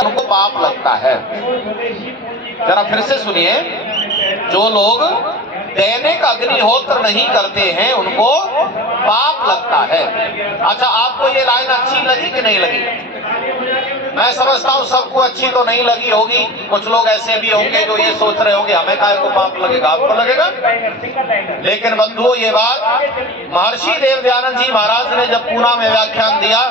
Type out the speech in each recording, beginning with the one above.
उनको पाप लगता है। जरा फिर से सुनिए, जो लोग दैनिक अग्निहोत्र नहीं करते हैं उनको पाप लगता है। अच्छा, आपको ये लाइन अच्छी लगी कि नहीं लगी? मैं समझता हूँ सबको अच्छी तो नहीं लगी होगी। कुछ लोग ऐसे भी होंगे जो ये सोच रहे होंगे हमें काहे को पाप लगेगा, आपको लगेगा। लेकिन बंधुओं, ये बात महर्षि देवदयानंद जी महाराज ने जब पूना में व्याख्यान दिया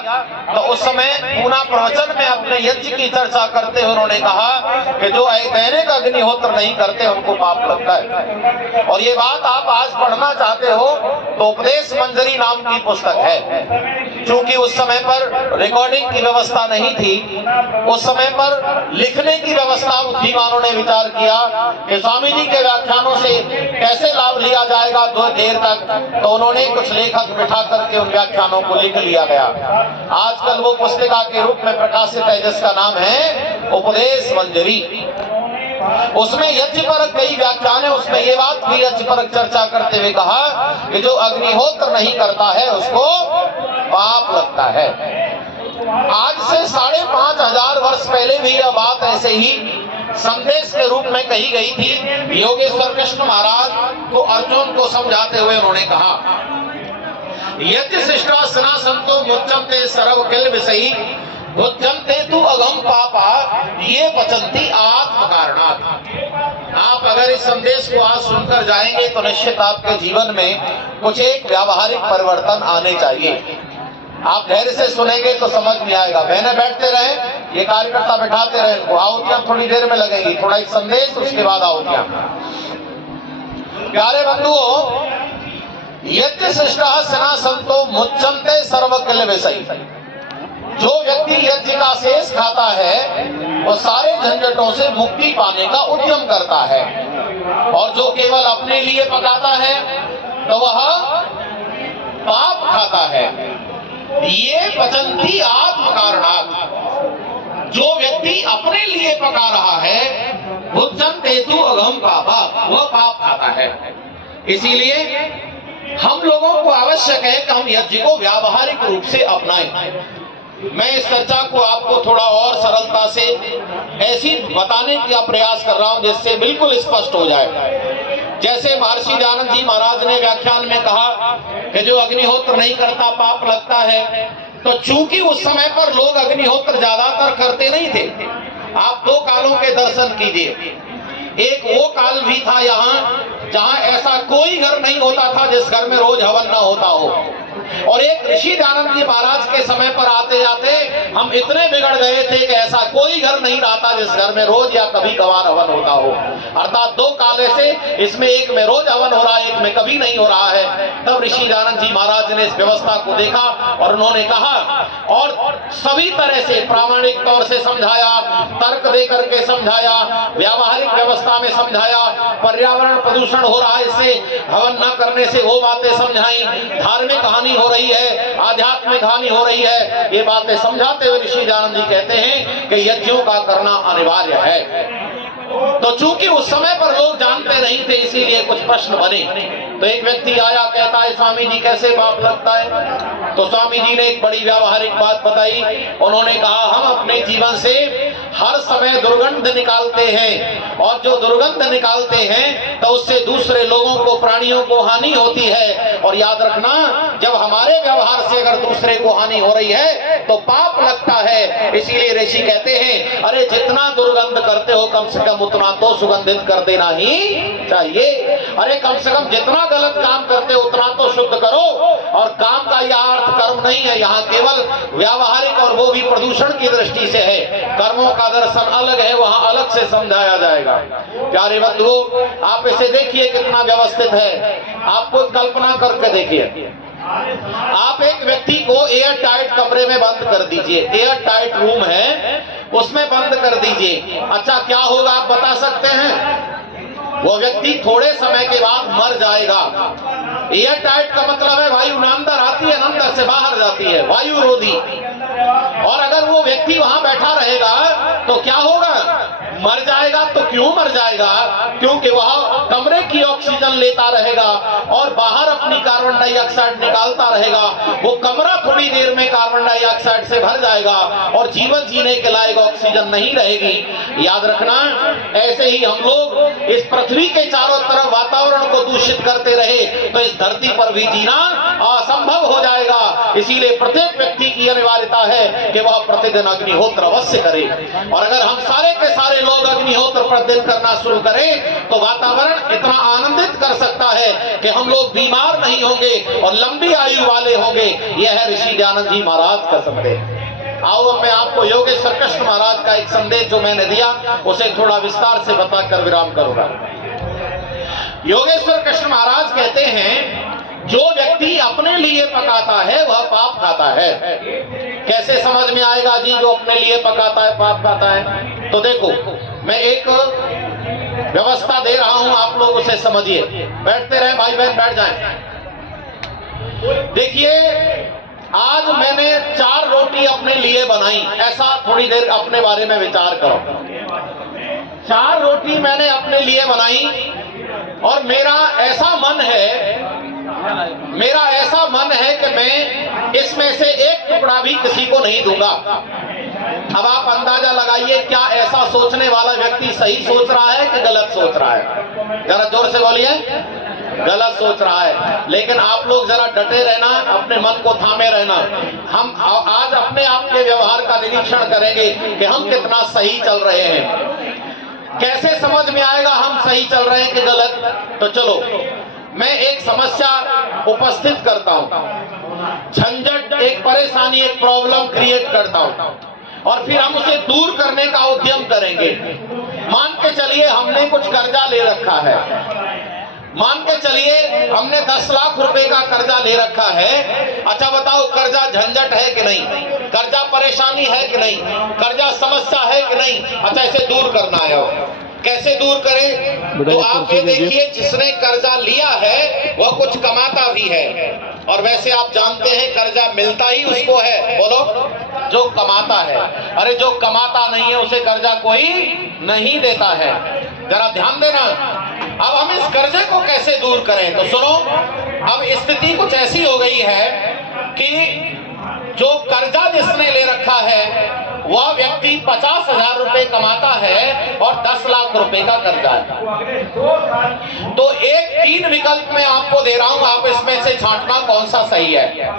तो उस समय पूना प्रवचन में अपने यज्ञ की चर्चा करते हुए उन्होंने कहा कि जो दैनिक अग्निहोत्र नहीं करते उनको पाप लगता है। और ये बात आप आज पढ़ना चाहते हो तो उपदेश मंजरी नाम की पुस्तक है। चूंकि उस समय पर रिकॉर्डिंग की व्यवस्था नहीं थी, उस समय पर लिखने की व्यवस्था बुद्धिमानों ने विचार किया कि स्वामी जी के व्याख्यानों से कैसे लाभ लिया जाएगा दो देर तक, तो उन्होंने कुछ लेखक बिठा करके उन व्याख्यानों को लिख लिया गया। आजकल वो पुस्तिका के रूप में प्रकाशित है जिसका नाम है उपदेश मंजरी। उसमें यज्ञ पर कई व्याख्यान है, उसमें ये बात भी यज्ञ पर चर्चा करते हुए कहा कि जो अग्निहोत्र नहीं करता है उसको पाप लगता है। आज से 5500 वर्ष पहले भी यह बात ऐसे ही संदेश के रूप में कही गई थी। योगेश्वर कृष्ण महाराज को अर्जुन को समझाते हुए उन्होंने कहा, यज्ञ शिष्टा सना संतो मुच्चन्ते सर्व किल विषयी उच्चन्ते तु अगम पापा ये पचन्ति आत्म कारणात्। आप अगर इस संदेश को आज सुनकर जाएंगे तो निश्चित आपके जीवन में कुछ एक व्यावहारिक परिवर्तन आने चाहिए। आप धैर्य से सुनेंगे तो समझ में आएगा। बहने बैठते रहे, ये कार्यकर्ता बैठाते रहे, इनको आहुतियां थोड़ी देर में लगेंगी, थोड़ा एक संदेश उसके बाद आहुतियां। प्यारे बंधुओं, यज्ञ शिष्टा सना संतो मुच्चन्ते सर्व किल विषयी। जो व्यक्ति यज्ञ का शेष खाता है वो सारे झंझटों से मुक्ति पाने का उद्यम करता है, और जो केवल अपने लिए पकाता है तो वह पाप खाता है। ये पचन्ति आत्म कारणात्। जो व्यक्ति अपने लिए पका रहा है उच्चन्ते तु अगम पापा, वह पाप खाता है। इसीलिए हम लोगों को आवश्यक है कि हम यज्ञ को व्यावहारिक रूप से अपनाएं। मैं इस चर्चा को आपको थोड़ा और सरलता से ऐसी बताने का प्रयास कर रहा हूं जिससे बिल्कुल स्पष्ट हो जाए। जैसे महर्षि दयानंद जी महाराज ने व्याख्यान में कहा कि जो अग्निहोत्र नहीं करता पाप लगता है, तो चूंकि उस समय पर लोग अग्निहोत्र ज्यादातर करते नहीं थे। आप दो कालों के दर्शन कीजिए। एक वो काल भी था यहाँ जहाँ ऐसा कोई घर नहीं होता था जिस घर में रोज हवन न होता हो, और एक ऋषि दयानंद जी महाराज के समय पर आते जाते हम इतने बिगड़ गए थे कि ऐसा कोई घर नहीं रहता जिस घर में रोज या कभी कभार हवन होता हो। अर्थात दो काले से इसमें एक में रोज हवन हो रहा है, एक में कभी नहीं हो रहा है। तब ऋषि दयानंद जी महाराज ने इस व्यवस्था को देखा और उन्होंने कहा और सभी तरह से प्रामाणिक तौर से समझाया, तर्क दे करके समझाया, व्यावहारिक व्यवस्था में समझाया, पर्यावरण प्रदूषण हो रहा है इससे हवन न करने से वो बातें समझाई, धार्मिक हानि हो रही है, आध्यात्मिक हानि हो रही है। ये बातें समझाते हुए ऋषि दयानंद जी कहते हैं कि यज्ञों का करना अनिवार्य है। तो चूंकि उस समय पर लोग जानते नहीं थे इसीलिए कुछ प्रश्न बने। तो एक व्यक्ति आया, कहता है स्वामी जी कैसे पाप लगता है? तो स्वामी जी ने एक बड़ी व्यावहारिक बात बताई। उन्होंने कहा हम अपने जीवन से हर समय दुर्गंध निकालते हैं, और जो दुर्गंध निकालते हैं तो उससे दूसरे लोगों को, प्राणियों को हानि होती है। और याद रखना, जब हमारे व्यवहार से अगर दूसरे को हानि हो रही है तो पाप लगता है। इसीलिए ऋषि कहते हैं अरे जितना दुर्गंध करते हो कम से कम उतना तो सुगंधित कर देना ही चाहिए। अरे कम से कम जितना गलत काम करते हो उतना तो शुद्ध करो। और काम का यह अर्थ कर्म नहीं है, यहाँ केवल व्यावहारिक, और वो भी प्रदूषण की दृष्टि से है। कर्मों का दर्शन अलग है, वहाँ अलग से समझाया जाएगा। प्यारे बंधुओं, आप इसे देखिए कितना व्यवस्थित है। आपको कल्पना करके देखिए, आप एक व्यक्ति को एयर टाइट कमरे में बंद कर दीजिए, एयर टाइट रूम है उसमें बंद कर दीजिए। अच्छा क्या होगा आप बता सकते हैं? वो व्यक्ति थोड़े समय के बाद मर जाएगा। एयर टाइट का मतलब है वायु न अंदर आती है न अंदर से बाहर जाती है, वायु रोधी। और अगर वो व्यक्ति वहां बैठा रहेगा तो क्या होगा? मर जाएगा। तो क्यों मर जाएगा? क्योंकि वह कमरे की ऑक्सीजन लेता रहेगा और बाहर अपनी कार्बन डाइऑक्साइड निकालता रहेगा। वो कमरा थोड़ी देर में कार्बन डाइऑक्साइड से भर जाएगा और जीवन जीने के लायक ऑक्सीजन नहीं रहेगी। याद रखना, ऐसे ही हम लोग इस पृथ्वी के चारों तरफ वातावरण को दूषित करते रहे तो इस धरती पर भी जीना असंभव हो जाएगा। इसीलिए प्रत्येक व्यक्ति की अनिवार्यता है कि वह प्रतिदिन अग्निहोत्र अवश्य करे। और अगर हम सारे के सारे लोग अग्निहोत्र प्रतिदिन करना शुरू करें तो वातावरण इतना आनंदित कर सकता है कि हम लोग बीमार नहीं होंगे और लंबी आयु वाले होंगे। यह है ऋषि दयानंद जी महाराज का संदेश। आओ अब मैं आपको योगेश्वर कृष्ण महाराज का एक संदेश जो मैंने दिया उसे थोड़ा विस्तार से बताकर विराम करूंगा। योगेश्वर कृष्ण महाराज कहते हैं, जो व्यक्ति अपने लिए पकाता है वह पाप खाता है। कैसे समझ में आएगा जी जो अपने लिए पकाता है पाप खाता है? तो देखो, मैं एक व्यवस्था दे रहा हूं, आप लोग उसे समझिए। बैठते रहे भाई बहन, बैठ जाएं। देखिए, आज मैंने 4 रोटी अपने लिए बनाई, ऐसा थोड़ी देर अपने बारे में विचार करो। 4 रोटी मैंने अपने लिए बनाई और मेरा ऐसा मन है कि मैं इसमें से एक टुकड़ा भी किसी को नहीं दूंगा। अब आप अंदाजा लगाइए, क्या ऐसा सोचने वाला व्यक्ति सही सोच रहा है कि गलत सोच रहा है? जरा जोर से बोलिए। गलत सोच रहा है। लेकिन आप लोग जरा डटे रहना, अपने मन को थामे रहना। हम आज अपने आप के व्यवहार का निरीक्षण करेंगे कि हम कितना सही चल रहे हैं। कैसे समझ में आएगा हम सही चल रहे हैं कि गलत? तो चलो मैं एक समस्या उपस्थित करता हूं, झंझट, एक परेशानी, एक प्रॉब्लम क्रिएट करता हूं और फिर हम उसे दूर करने का उद्यम करेंगे। मान के चलिए हमने कुछ कर्जा ले रखा है, मान के चलिए हमने 10 लाख रुपए का कर्जा ले रखा है। अच्छा बताओ, कर्जा झंझट है कि नहीं? कर्जा परेशानी है कि नहीं? कर्जा समस्या है कि नहीं? अच्छा, इसे दूर करना है। कैसे दूर करें? तो आप ये देखिए, जिसने कर्जा लिया है वह कुछ कमाता भी है और वैसे आप जानते हैं कर्जा मिलता ही उसको है, बोलो, जो कमाता है। अरे जो कमाता नहीं है उसे कर्जा कोई नहीं देता है। जरा ध्यान देना। अब हम इस कर्जे को कैसे दूर करें? तो सुनो, अब स्थिति कुछ ऐसी हो गई है कि जो कर्जा जिसने ले रखा है वह व्यक्ति 50,000 रुपए कमाता है और 10 लाख रुपए का कर्जा है। तो एक 3 विकल्प मैं आपको दे रहा हूं, आप इसमें से छांटना कौन सा सही है।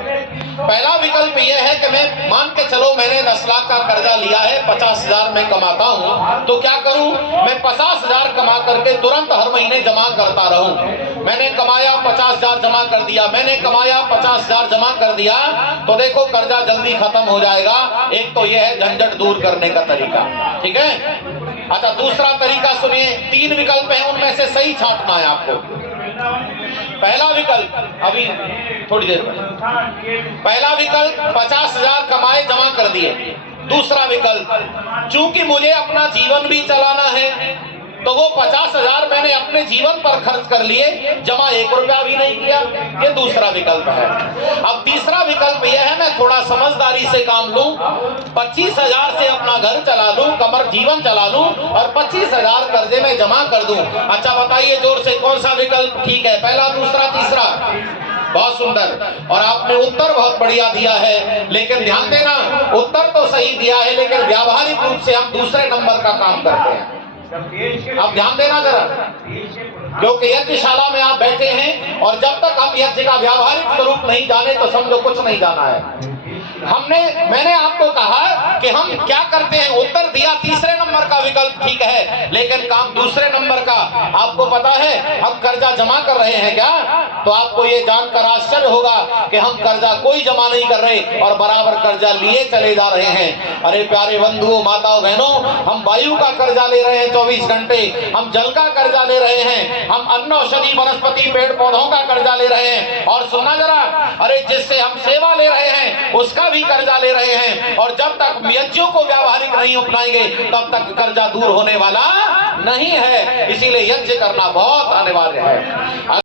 पहला विकल्प यह है कि मैं मान के चलो मैंने 10 लाख का कर्जा लिया है, 50,000 में कमाता हूं, तो क्या करूं? मैं 50,000 कमा करके तुरंत हर महीने जमा करता रहूं। मैंने कमाया 50,000 जमा कर दिया, मैंने कमाया 50,000 जमा कर दिया, तो देखो कर्जा जल्दी खत्म हो जाएगा। एक तो यह है झंझट दूर करने का तरीका, ठीक है। अच्छा, दूसरा तरीका सुनिए, 3 विकल्प हैं, उनमें से सही छांटना है आपको। पहला विकल्प, अभी थोड़ी देर में, पहला विकल्प 50,000 कमाए जमा कर दिए। दूसरा विकल्प, चूंकि मुझे अपना जीवन भी चलाना है तो वो 50,000 मैंने अपने जीवन पर खर्च कर लिए, जमा 1 रुपया भी नहीं किया। ये दूसरा विकल्प है। अब तीसरा विकल्प यह है, मैं थोड़ा समझदारी से काम लूं, 25,000 से अपना घर चला लूं, कमर जीवन चला लूं और 25,000 कर्जे में जमा कर दूं। अच्छा बताइए जोर से, कौन सा विकल्प ठीक है? पहला, दूसरा, तीसरा? बहुत सुंदर। और आपने उत्तर बहुत बढ़िया दिया है, लेकिन ध्यान देना, उत्तर तो सही दिया है लेकिन व्यावहारिक रूप से हम दूसरे नंबर का काम करते हैं। अब ध्यान देना जरा, क्योंकि यज्ञशाला में आप बैठे हैं और जब तक हम यज्ञ का व्यावहारिक स्वरूप नहीं जाने तो समझो कुछ नहीं जाना है। मैंने आपको कहा कि हम क्या करते हैं, उत्तर दिया तीसरे नंबर का विकल्प ठीक है, लेकिन काम दूसरे नंबर का। आपको पता है हम कर्जा जमा कर रहे हैं क्या? तो आपको ये जानकर आश्चर्य होगा कि हम कर्जा कोई जमा नहीं कर रहे और बराबर कर्जा लिए चले जा रहे हैं। अरे प्यारे बंधुओं, माताओं, बहनों, हम वायु का कर्जा ले रहे हैं 24 घंटे, हम जल का कर्जा ले रहे हैं, हम अन्न औषधि वनस्पति पेड़ पौधों का कर्जा ले रहे हैं। और सुनना जरा, अरे जिससे हम सेवा ले रहे हैं उसका भी कर्जा ले रहे हैं। और जब तक यज्ञों को व्यावहारिक नहीं अपनाएंगे तब तक कर्जा दूर होने वाला नहीं है। इसीलिए यज्ञ करना बहुत अनिवार्य है।